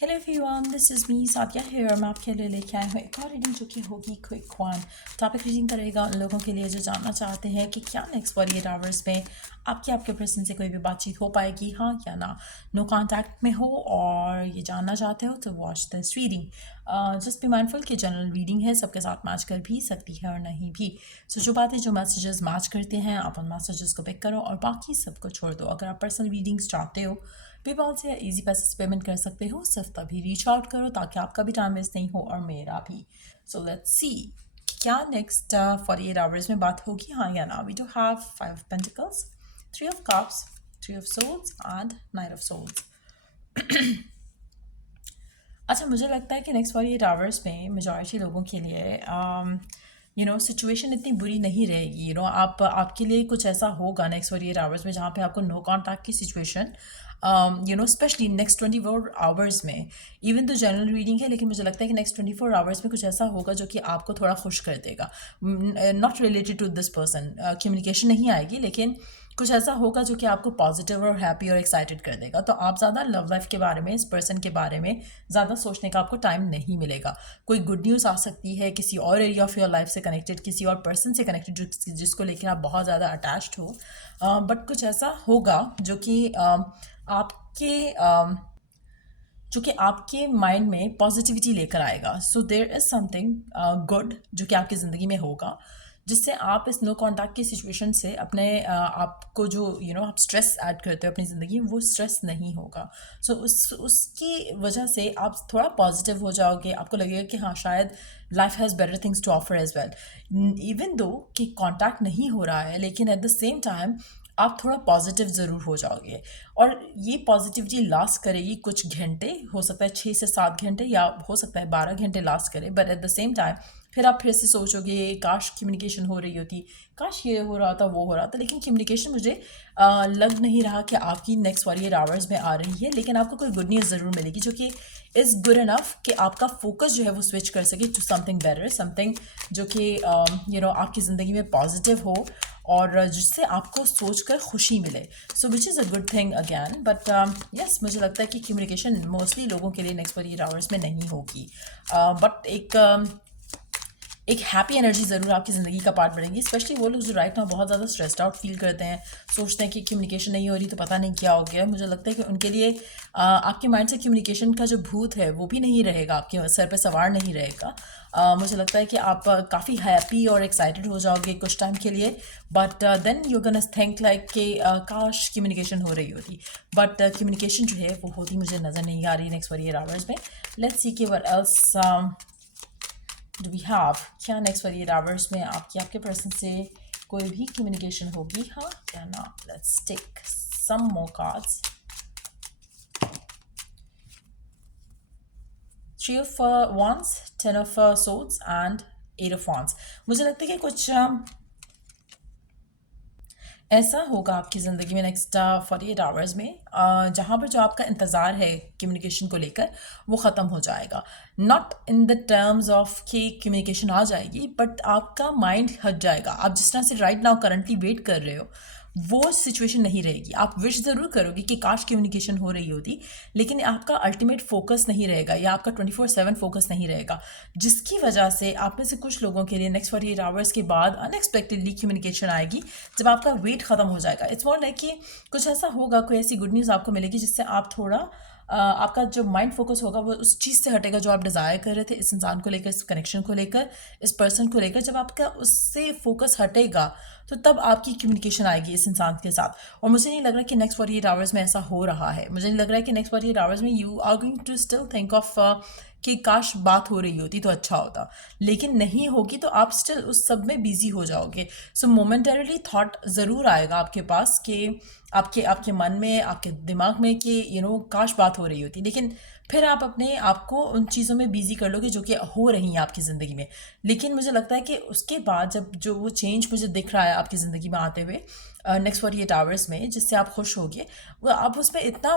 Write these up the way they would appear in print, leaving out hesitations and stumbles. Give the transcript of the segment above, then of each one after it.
Hello everyone, this is me Sadia here. मैं आपके लिए लेके आए हूँ एक और रीडिंग जो कि होगी क्विक वन। टॉपिक रीडिंग करेगा उन लोगों के लिए जो जानना चाहते हैं कि क्या नेक्स्ट 48 आवर्स में आपके पर्सन से कोई भी बातचीत हो पाएगी, हाँ या ना। नो कांटेक्ट में हो और ये जानना चाहते हो तो watch this reading. Just be mindful कि जनरल रीडिंग है, सबके साथ मैच कर भी सकती है और नहीं भी। सो जो बातें जो मैसेजेस मैच करते हैं आप उन मैसेजेस को पिक करो और बाकी सबको छोड़ दो। अगर आप पर्सनल रीडिंग्स चाहते हो पेपॉल से या इजी पैसे से पेमेंट कर सकते हो, सिर्फ तभी रीच आउट करो ताकि आपका भी टाइम वेस्ट नहीं हो और मेरा भी। सो लेट्स सी क्या नेक्स्ट 48 आवर्स में बात होगी, हाँ या ना। We do have 5 of Pentacles, 3 of Cups, 3 of Swords and 9 of Swords। अच्छा, मुझे लगता है कि नेक्स्ट 48 आवर्स में मेजॉरिटी लोगों के लिए सिचुएशन इतनी बुरी नहीं रहेगी। आप आपके लिए कुछ ऐसा होगा नेक्स्ट 48 आवर्स में जहाँ पे आपको नो कॉन्टैक्ट की सिचुएशन स्पेशली नेक्स्ट 24 आवर्स में। इवन तो जनरल रीडिंग है लेकिन मुझे लगता है कि नेक्स्ट 24 आवर्स में कुछ ऐसा होगा जो कि आपको थोड़ा खुश कर देगा। Not related to this person, communication नहीं आएगी लेकिन कुछ ऐसा होगा जो कि आपको पॉजिटिव और हैप्पी और एक्साइटेड कर देगा। तो आप ज़्यादा लव लाइफ के बारे में, इस पर्सन के बारे में ज़्यादा सोचने का आपको टाइम नहीं मिलेगा। कोई गुड न्यूज़ आ सकती है किसी और एरिया ऑफ योर लाइफ से कनेक्टेड, किसी और पर्सन से कनेक्टेड जिसको लेकर आप बहुत ज़्यादा अटैच्ड हो। बट कुछ ऐसा होगा आपके जो कि आपके माइंड में पॉजिटिविटी लेकर आएगा। So there is something good जो कि आपकी ज़िंदगी में होगा जिससे आप इस नो कॉन्टैक्ट की सिचुएशन से अपने आपको जो आप स्ट्रेस ऐड करते हो अपनी ज़िंदगी में, वो स्ट्रेस नहीं होगा। सो उसकी वजह से आप थोड़ा पॉजिटिव हो जाओगे। आपको लगेगा कि हाँ, शायद life has better things to offer as well. Even though कि कॉन्टैक्ट नहीं हो रहा है लेकिन एट द सेम टाइम आप थोड़ा पॉजिटिव ज़रूर हो जाओगे और ये पॉजिटिविटी लास्ट करेगी कुछ घंटे, हो सकता है 6 से 7 घंटे या हो सकता है 12 घंटे लास्ट करे। But at the same time फिर आप फिर से सोचोगे काश कम्युनिकेशन हो रही होती, काश ये हो रहा था वो हो रहा था। लेकिन कम्युनिकेशन मुझे लग नहीं रहा कि आपकी नेक्स्ट 48 आवर्स में आ रही है, लेकिन आपको कोई गुड न्यूज़ ज़रूर मिलेगी जो कि इज़ गुड इनफ कि आपका फोकस जो है वो स्विच कर सके टू समथिंग बेटर, समथिंग जो कि आपकी ज़िंदगी में पॉजिटिव हो और जिससे आपको सोचकर खुशी मिले। So which is a good thing again. But yes, मुझे लगता है कि कम्युनिकेशन मोस्टली लोगों के लिए नेक्स्ट 48 आवर्स में नहीं होगी। बट एक हैप्पी एनर्जी ज़रूर आपकी ज़िंदगी का पार्ट बनेगी। स्पेशली वो लोग जो राइट नाउ बहुत ज़्यादा स्ट्रेस्ड आउट फील करते हैं, सोचते हैं कि कम्युनिकेशन नहीं हो रही तो पता नहीं क्या हो गया। मुझे लगता है कि उनके लिए आपके माइंड से कम्युनिकेशन का जो भूत है वो भी नहीं रहेगा, आपके सर पे सवार नहीं रहेगा। मुझे लगता है कि आप काफ़ी हैप्पी और एक्साइटेड हो जाओगे कुछ टाइम के लिए। But then you gonna think like कि काश कम्युनिकेशन हो रही होती। बट कम्युनिकेशन जो है वो होती मुझे नज़र नहीं आ रही नेक्स्ट 48 आवर्स में। लेट्स सी कि what else do we have. क्या नेक्स्ट 48 आवर्स में आपके पर्सन से कोई भी कम्युनिकेशन होगी, हाँ या ना। Let's take some more cards. 3 of Wands, 10 of Swords and 8 of Wands। मुझे लगता है कि कुछ ऐसा होगा आपकी ज़िंदगी में नेक्स्ट 48 आवर्स में जहाँ पर जो आपका इंतज़ार है कम्युनिकेशन को लेकर वो ख़त्म हो जाएगा। Not in the terms of कि कम्युनिकेशन आ जाएगी, बट आपका माइंड हट जाएगा। आप जिस तरह से राइट नाउ करंटली वेट कर रहे हो वो सिचुएशन नहीं रहेगी। आप विश ज़रूर करोगे कि काश कम्युनिकेशन हो रही होती, लेकिन आपका अल्टीमेट फोकस नहीं रहेगा या आपका 24/7 फोकस नहीं रहेगा, जिसकी वजह से आप में से कुछ लोगों के लिए नेक्स्ट 48 आवर्स के बाद अनएक्सपेक्टेडली कम्युनिकेशन आएगी जब आपका वेट ख़त्म हो जाएगा। इट्स मोर लाइक कि कुछ ऐसा होगा, कोई ऐसी गुड न्यूज़ आपको मिलेगी जिससे आप थोड़ा आपका जो माइंड फोकस होगा वो उस चीज़ से हटेगा जो आप डिज़ायर कर रहे थे, इस इंसान को लेकर, इस कनेक्शन को लेकर, इस पर्सन को लेकर। जब आपका उससे फोकस हटेगा तो तब आपकी कम्युनिकेशन आएगी इस इंसान के साथ। और मुझे नहीं लग रहा कि नेक्स्ट 48 आवर्स में ऐसा हो रहा है। मुझे नहीं लग रहा है कि नेक्स्ट 48 आवर्स में you are going to still think of कि काश बात हो रही होती तो अच्छा होता, लेकिन नहीं होगी तो आप स्टिल उस सब में बिजी हो जाओगे। सो मोमेंटरीली थॉट ज़रूर आएगा आपके पास कि आपके आपके मन में, आपके दिमाग में कि काश बात हो रही होती, लेकिन फिर आप अपने आप को उन चीज़ों में बिजी कर लोगे जो कि हो रही हैं आपकी ज़िंदगी में। लेकिन मुझे लगता है कि उसके बाद जब जो वो चेंज मुझे दिख रहा है आपकी ज़िंदगी में आते हुए, नेक्स्ट 48 आवर्स में, जिससे आप खुश होगे, वो आप उसमें इतना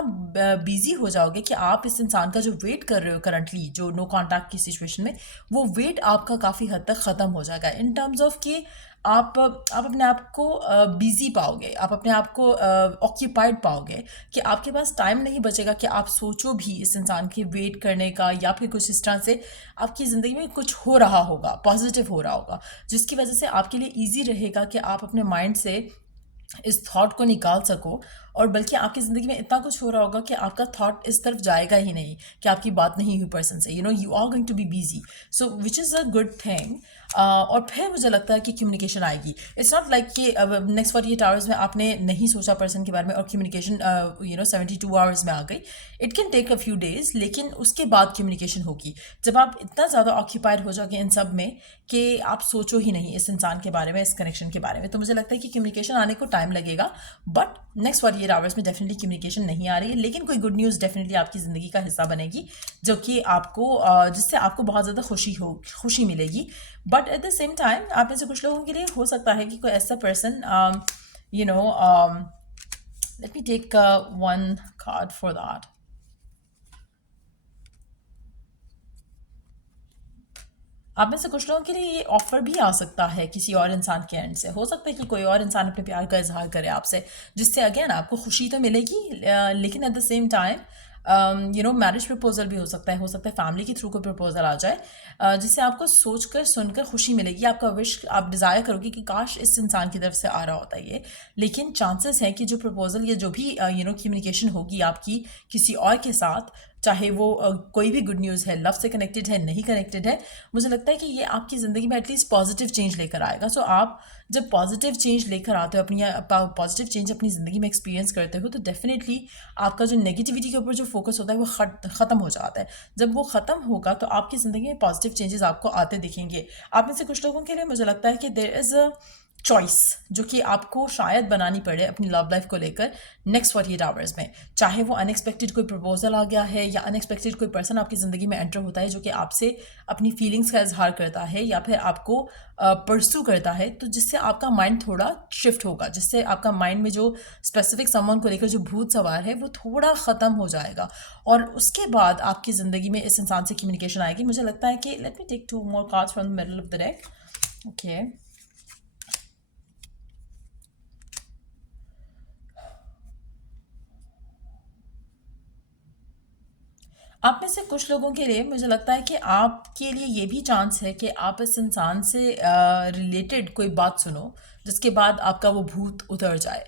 बिजी हो जाओगे कि आप इस इंसान का जो वेट कर रहे हो करंटली, जो नो कांटेक्ट की सिचुएशन में, वो वेट आपका काफ़ी हद तक ख़त्म हो जाएगा इन टर्म्स ऑफ कि आप अपने आप को बिजी पाओगे, आप अपने आप को ऑक्यूपाइड पाओगे, कि आपके पास टाइम नहीं बचेगा कि आप सोचो भी इस इंसान के वेट करने का, या फिर कुछ इस तरह से आपकी ज़िंदगी में कुछ हो रहा होगा, पॉजिटिव हो रहा होगा, जिसकी वजह से आपके लिए ईजी रहेगा कि आप अपने माइंड से इस थॉट को निकाल सको। और बल्कि आपकी ज़िंदगी में इतना कुछ हो रहा होगा कि आपका थॉट इस तरफ जाएगा ही नहीं कि आपकी बात नहीं हुई पर्सन से, you are going to be busy, so which is a good thing. और फिर मुझे लगता है कि कम्युनिकेशन आएगी। इट्स नॉट लाइक कि नेक्स्ट 48 आवर्स में आपने नहीं सोचा पर्सन के बारे में और कम्युनिकेशन 72 आवर्स में आ गई। It can take a few days, लेकिन उसके बाद कम्युनिकेशन होगी जब आप इतना ज़्यादा ऑक्यूपाइड हो जाओगे इन सब में कि आप सोचो ही नहीं इस इंसान के बारे में, इस कनेक्शन के बारे में। तो मुझे लगता है कि कम्युनिकेशन आने को टाइम लगेगा, बट नेक्स्ट 48 आवर्स में डेफिनेटली कम्युनिकेशन नहीं आ रही है। लेकिन कोई गुड न्यूज़ डेफिनेटली आपकी ज़िंदगी का हिस्सा बनेगी, जो कि आपको जिससे आपको बहुत ज़्यादा खुशी मिलेगी। But at the same time आप में से कुछ लोगों के लिए हो सकता है कि कोई ऐसा person, you know let me take one card for that. आप में से कुछ लोगों के लिए ये ऑफर भी आ सकता है किसी और इंसान के एंड से। हो सकता है कि कोई और इंसान अपने प्यार का इजहार करे आपसे, जिससे अगेन आपको खुशी तो मिलेगी, लेकिन eight the same time marriage proposal भी हो सकता है फैमिली के थ्रू कोई प्रपोजल आ जाए, जिससे आपको सोचकर सुनकर खुशी मिलेगी। आपका विश, आप डिज़ायर करोगे कि काश इस इंसान की तरफ से आ रहा होता ये। लेकिन चांसेस हैं कि जो प्रपोजल या जो भी कम्युनिकेशन होगी आपकी किसी और के साथ, चाहे वो कोई भी गुड न्यूज़ है, लव से कनेक्टेड है, नहीं कनेक्टेड है, मुझे लगता है कि ये आपकी ज़िंदगी में एटलीस्ट पॉजिटिव चेंज लेकर आएगा। सो आप जब पॉजिटिव चेंज लेकर आते हो अपनी, पॉजिटिव चेंज अपनी ज़िंदगी में एक्सपीरियंस करते हो, तो डेफिनेटली आपका जो नेगेटिविटी के ऊपर जो फोकस होता है वो ख़त्म हो जाता है। जब वो ख़त्म होगा तो आपकी ज़िंदगी में पॉजिटिव चेंजेस आपको आते दिखेंगे। आप में से कुछ लोगों के लिए मुझे लगता है कि देयर इज़ अ चॉइस जो कि आपको शायद बनानी पड़े अपनी लव लाइफ को लेकर नेक्स्ट 48 आवर्स में। चाहे वो अनएक्सपेक्टेड कोई प्रपोजल आ गया है, या अनएक्सपेक्टेड कोई पर्सन आपकी ज़िंदगी में एंटर होता है जो कि आपसे अपनी फीलिंग्स का इजहार करता है, या फिर आपको परसू करता है, तो जिससे आपका माइंड थोड़ा शिफ्ट होगा, जिससे आपका माइंड में जो स्पेसिफिक समवन को लेकर जो भूत सवार है वो थोड़ा ख़त्म हो जाएगा। और उसके बाद आपकी ज़िंदगी में इस इंसान से कम्युनिकेशन आएगी। मुझे लगता है कि let me take 2 more cards from the middle of the deck. Okay, आप में से कुछ लोगों के लिए मुझे लगता है कि आपके लिए ये भी चांस है कि आप इस इंसान से रिलेटेड कोई बात सुनो, जिसके बाद आपका वो भूत उतर जाए।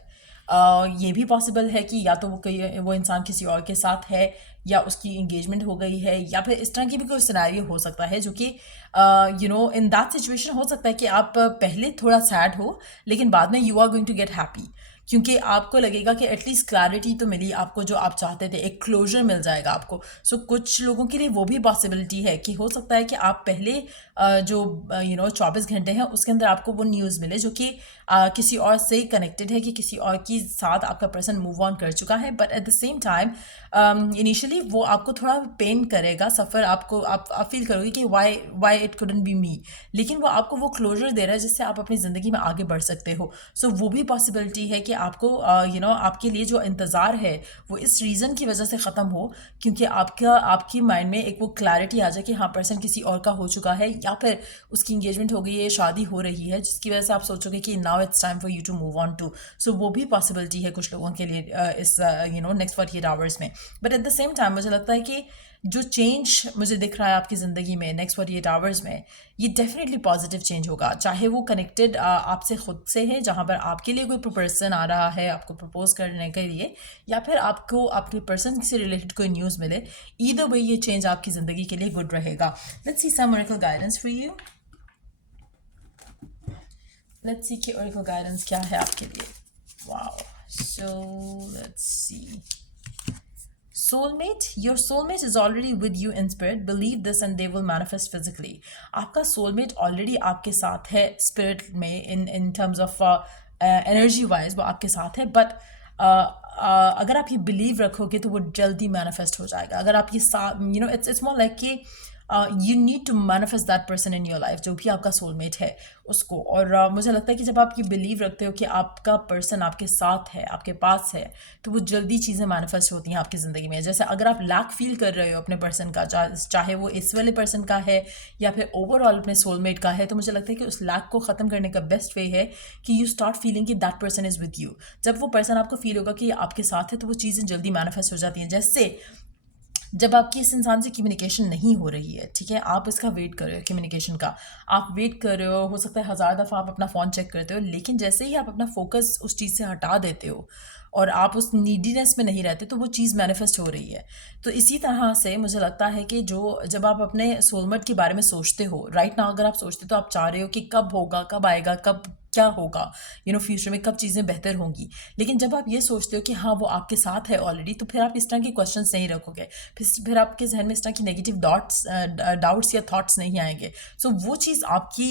ये भी पॉसिबल है कि या तो वो इंसान किसी और के साथ है, या उसकी इंगेजमेंट हो गई है, या फिर इस तरह की भी कोई सिनेरियो हो सकता है जो कि इन दैट सिचुएशन हो सकता है कि आप पहले थोड़ा सैड हो, लेकिन बाद में you are going to get happy, क्योंकि आपको लगेगा कि एटलीस्ट क्लैरिटी तो मिली आपको जो आप चाहते थे, एक क्लोजर मिल जाएगा आपको। सो कुछ लोगों के लिए वो भी पॉसिबिलिटी है कि हो सकता है कि आप पहले जो 24 घंटे हैं उसके अंदर आपको वो न्यूज़ मिले जो कि किसी और से कनेक्टेड है, कि किसी और के साथ आपका पर्सन मूव ऑन कर चुका है। But at the same time initially वो आपको थोड़ा पेन करेगा, सफ़र आपको आप फील करोगे कि वाई इट कुडंट बी मी, लेकिन वो आपको वो क्लोजर दे रहा है जिससे आप अपनी ज़िंदगी में आगे बढ़ सकते हो। सो वो भी पॉसिबिलिटी है कि आपको आपके लिए जो इंतज़ार है वो इस रीज़न की वजह से ख़त्म हो, क्योंकि आपकी माइंड में एक वो क्लैरिटी आ जाए कि हाँ पर्सन किसी और का हो चुका है, या फिर उसकी इंगेजमेंट हो गई है, शादी हो रही है, जिसकी वजह से आप सोचोगे कि now it's time for you to move on too. So वो भी पॉसिबिलिटी है कुछ लोगों के लिए इस नेक्स्ट 48 आवर्स में। But at the same time मुझे लगता है कि जो चेंज मुझे दिख रहा है आपकी ज़िंदगी में नेक्स्ट 48 आवर्स में, ये डेफिनेटली पॉजिटिव चेंज होगा। चाहे वो कनेक्टेड आपसे खुद से है, जहाँ पर आपके लिए कोई पर्सन आ रहा है आपको प्रपोज करने के लिए, या फिर आपको आपके पर्सन से रिलेटेड कोई न्यूज़ मिले, ईदर वे ये चेंज आपकी ज़िंदगी के लिए गुड रहेगा। Let's see some miracle guidance for you. Let's see कि मिरेकल गाइडेंस क्या है आपके लिए। Wow, so let's see. Soulmate, your soulmate is already with you in spirit. Believe this and they will manifest physically. आपका soulmate already आपके साथ है spirit में, in terms of energy wise वो आपके साथ है, but अगर आप ये believe रखोगे तो वो जल्दी manifest हो जाएगा। अगर आप ये साथ it's more like कि you need to manifest that person in your life, जो भी आपका सोलमेट है उसको। और मुझे लगता है कि जब आप ये बिलीव रखते हो कि आपका पर्सन आपके साथ है, आपके पास है, तो वो जल्दी चीज़ें मैनिफेस्ट होती हैं आपकी ज़िंदगी में। जैसे अगर आप लैक फील कर रहे हो अपने पर्सन का, चाहे वो इस वाले पर्सन का है या फिर ओवरऑल अपने सोलमेट का है, तो मुझे लगता है कि उस लैक को ख़त्म करने का बेस्ट वे है कि यू स्टार्ट फीलिंग कि that person is with you. जब वो पर्सन आपको फील होगा कि आपके साथ है, तो वो चीज़ें जल्दी मैनिफेस्ट हो जाती हैं। जैसे जब आपकी इस इंसान से कम्युनिकेशन नहीं हो रही है, ठीक है, आप इसका वेट कर रहे हो कम्युनिकेशन का, आप वेट कर रहे हो सकता है 1000 दफ़ा आप अपना फ़ोन चेक करते हो, लेकिन जैसे ही आप अपना फोकस उस चीज़ से हटा देते हो और आप उस नीडीनेस में नहीं रहते, तो वो चीज़ मैनिफेस्ट हो रही है। तो इसी तरह से मुझे लगता है कि जब आप अपने सोलमेट के बारे में सोचते हो, राइट नाउ अगर आप सोचते हो तो आप चाह रहे हो कि कब होगा, कब आएगा, कब क्या होगा, फ्यूचर में कब चीज़ें बेहतर होंगी। लेकिन जब आप ये सोचते हो कि हाँ वो आपके साथ है ऑलरेडी, तो फिर आप इस तरह के क्वेश्चंस नहीं रखोगे, फिर आपके जहन में इस तरह की नेगेटिव डाउट्स या थॉट्स नहीं आएंगे। सो वो चीज़ आपकी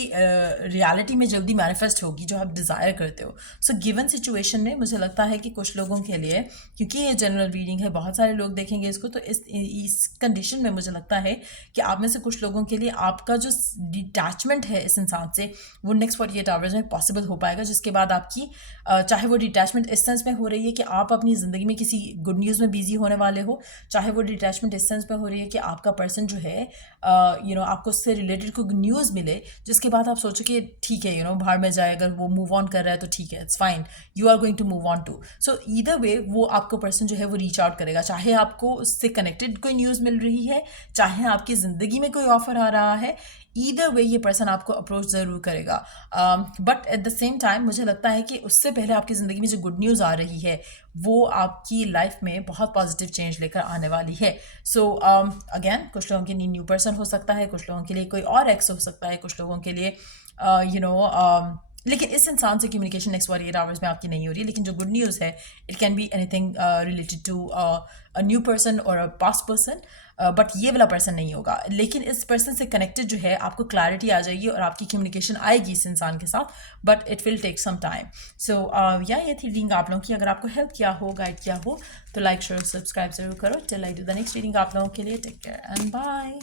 रियलिटी में जल्दी मैनिफेस्ट होगी जो आप डिज़ायर करते हो। सो गिवन सिचुएशन में मुझे लगता है कि कुछ लोगों के लिए, क्योंकि ये जनरल रीडिंग है, बहुत सारे लोग देखेंगे इसको, तो इस कंडीशन में मुझे लगता है कि आप में से कुछ लोगों के लिए आपका जो डिटैचमेंट है इस इंसान से, वो नेक्स्ट 48 आवर्स में पॉसिबल हो पाएगा, जिसके बाद आपकी चाहे वो डिटैचमेंट इस सेंस में हो रही है कि आप अपनी ज़िंदगी में किसी गुड न्यूज़ में बिजी होने वाले हो, चाहे वो डिटैचमेंट इस सेंस में हो रही है कि आपका पर्सन जो है आपको उससे रिलेटेड कोई न्यूज़ मिले जिसके बाद आप सोचो कि ठीक है, बाहर में जाए, अगर वो मूव ऑन कर रहा है तो ठीक है, it's fine, you are going to move on too. So either way वो आपको पर्सन जो है वो रीच आउट करेगा, चाहे आपको उससे कनेक्टेड कोई न्यूज़ मिल रही है, चाहे आपकी ज़िंदगी में कोई ऑफर आ रहा है, ईदर वे ये पर्सन आपको अप्रोच ज़रूर करेगा। But at the same time मुझे लगता है कि उससे पहले आपकी ज़िंदगी में जो गुड न्यूज़ आ रही है वो आपकी लाइफ में बहुत पॉजिटिव चेंज लेकर आने वाली है। सो अगेन कुछ लोगों के लिए न्यू पर्सन हो सकता है, कुछ लोगों के लिए कोई और एक्स हो सकता है, कुछ लोगों के लिए लेकिन इस इंसान से कम्युनिकेशन नेक्स्ट 48 आवर्स में आपकी नहीं हो रही है। लेकिन जो गुड न्यूज़ है, it can be anything related to a new person और अ पास्ट पर्सन, बट ये वाला पर्सन नहीं होगा। लेकिन इस पर्सन से कनेक्टेड जो है आपको क्लैरिटी आ जाएगी और आपकी कम्युनिकेशन आएगी इस इंसान के साथ, but it will take some time. So ये थी रीडिंग आप लोगों की। अगर आपको हेल्प किया हो, गाइड किया हो, तो लाइक शेयर सब्सक्राइब जरूर करो। Till I do the next reading आप लोगों के लिए, टेक केयर एंड बाय।